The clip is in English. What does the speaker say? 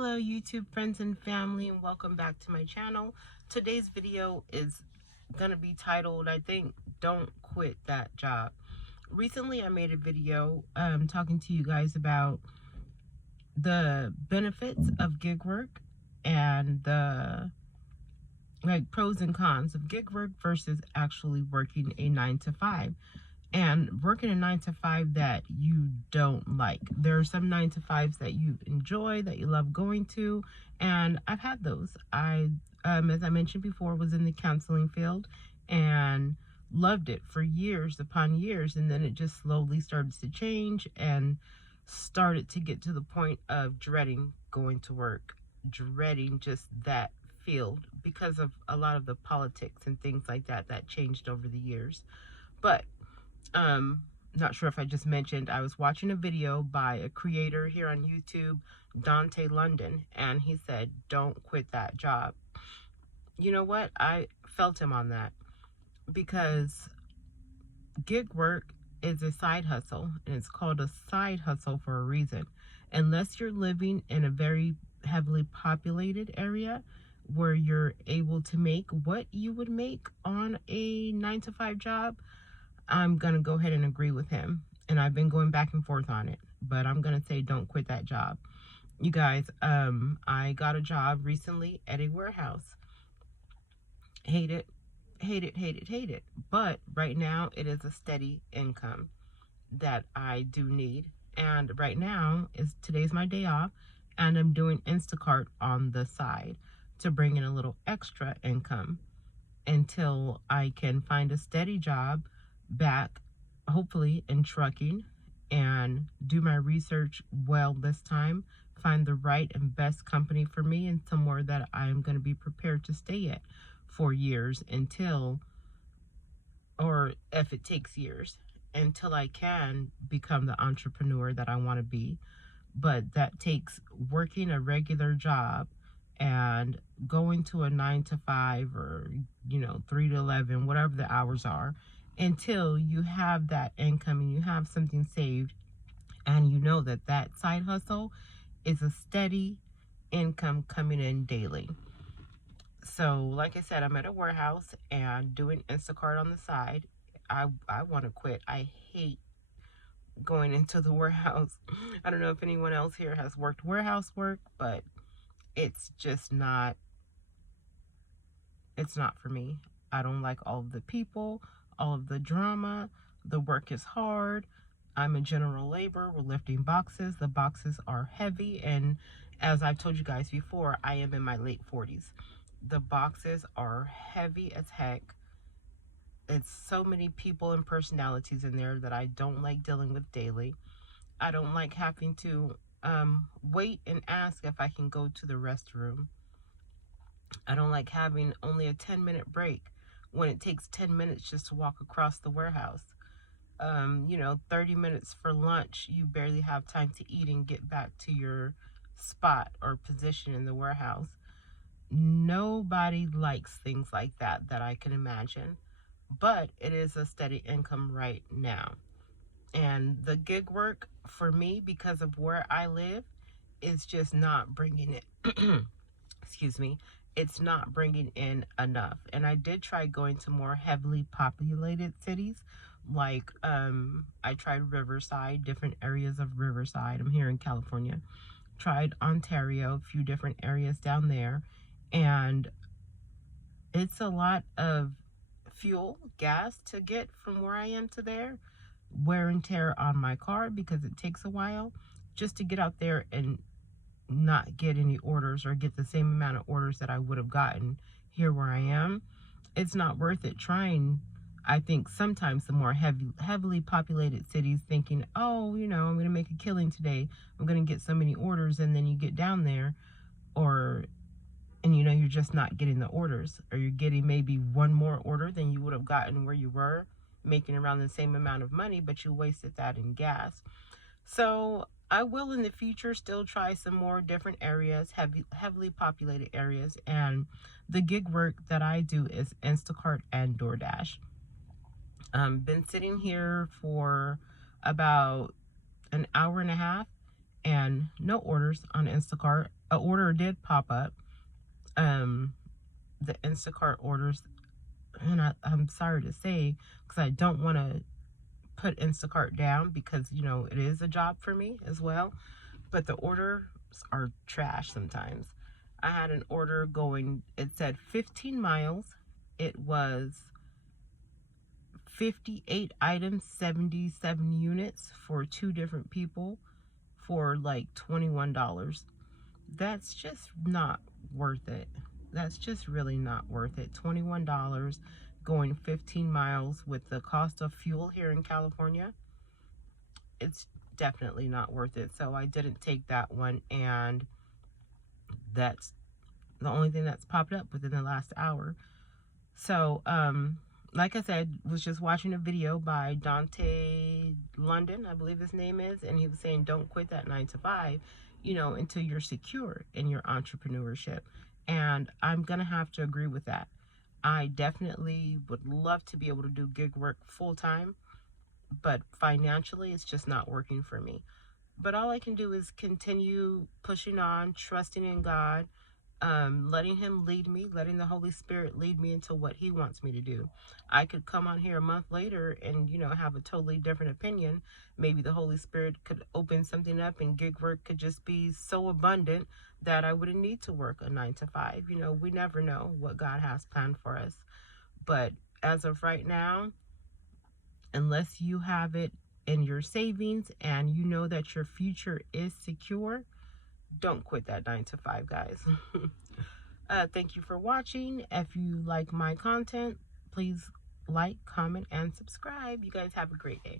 Hello YouTube friends and family, and welcome back to my channel. Today's video is gonna be titled, I think, Don't Quit That Job. Recently I made a video talking to you guys about the benefits of gig work and the pros and cons of gig work versus actually working a 9 to 5. And working a 9 to 5 that you don't like. There are some 9 to 5s that you enjoy, that you love going to, and I've had those. As I mentioned before, was in the counseling field and loved it for years upon years, and then it just slowly started to change and started to get to the point of dreading going to work, dreading just that field because of a lot of the politics and things like that that changed over the years. But not sure if I just mentioned, I was watching a video by a creator here on YouTube, Dante London, and he said, don't quit that job. You know what? I felt him on that, because gig work is a side hustle, and it's called a side hustle for a reason. Unless you're living in a very heavily populated area where you're able to make what you would make on a 9 to 5 job, I'm going to go ahead and agree with him. And I've been going back and forth on it, but I'm going to say don't quit that job. You guys, I got a job recently at a warehouse. Hate it, hate it, hate it, hate it. But right now it is a steady income that I do need. And right now today's my day off, and I'm doing Instacart on the side to bring in a little extra income until I can find a steady job back, hopefully in trucking, and do my research well this time, find the right and best company for me, and somewhere that I'm going to be prepared to stay at for years, until, or if it takes years, until I can become the entrepreneur that I want to be. But that takes working a regular job and going to a 9 to 5, or 3 to 11, whatever the hours are, until you have that income and you have something saved, and you know that that side hustle is a steady income coming in daily. So like I said, I'm at a warehouse and doing Instacart on the side. I want to quit. I hate going into the warehouse. I don't know if anyone else here has worked warehouse work, but it's just not, it's not for me. I don't like all of the people, all of the drama. The work is hard. I'm a general labor. We're lifting boxes. The boxes are heavy, and as I've told you guys before, I am in my late 40s. The boxes are heavy as heck. It's so many people and personalities in there that I don't like dealing with daily. I don't like having to wait and ask if I can go to the restroom. I don't like having only a 10-minute break when it takes 10 minutes just to walk across the warehouse. 30 minutes for lunch, you barely have time to eat and get back to your spot or position in the warehouse. Nobody likes things like that I can imagine, but it is a steady income right now. And the gig work for me, because of where I live, is just not bringing it excuse me, it's not bringing in enough. And I did try going to more heavily populated cities, like I tried Riverside, different areas of Riverside. I'm here in California. Tried Ontario, a few different areas down there, and it's a lot of fuel, gas to get from where I am to there, wear and tear on my car because it takes a while just to get out there and not get any orders, or get the same amount of orders that I would have gotten here where I am. It's not worth it trying. I think sometimes the more heavily populated cities, thinking, oh, I'm going to make a killing today, I'm going to get so many orders, and then you get down there, and you're just not getting the orders, or you're getting maybe one more order than you would have gotten where you were, making around the same amount of money, but you wasted that in gas. So I will in the future still try some more different areas, heavily populated areas, and the gig work that I do is Instacart and DoorDash. Been sitting here for about an hour and a half, and no orders on Instacart. An order did pop up. The Instacart orders, and I'm sorry to say, because I don't want to put Instacart down, because you know it is a job for me as well, but the orders are trash sometimes. I had an order going, it said 15 miles. It was 58 items, 77 units for 2 different people for like $21. That's just not worth it. That's just really not worth it. $21 going 15 miles with the cost of fuel here in California. It's definitely not worth it. So I didn't take that one, and that's the only thing that's popped up within the last hour. So, like I said, was just watching a video by Dante London, I believe his name is, and he was saying don't quit that 9 to 5, you know, until you're secure in your entrepreneurship. And I'm gonna have to agree with that. I definitely would love to be able to do gig work full time, but financially it's just not working for me. But all I can do is continue pushing on, trusting in God, letting him lead me, letting the Holy Spirit lead me into what he wants me to do. I could come on here a month later and, you know, have a totally different opinion. Maybe the Holy Spirit could open something up and gig work could just be so abundant that I wouldn't need to work a 9 to 5. You know, we never know what God has planned for us. But as of right now, unless you have it in your savings and you know that your future is secure, don't quit that 9 to 5, guys. Thank you for watching. If you like my content, please like, comment, and subscribe. You guys have a great day.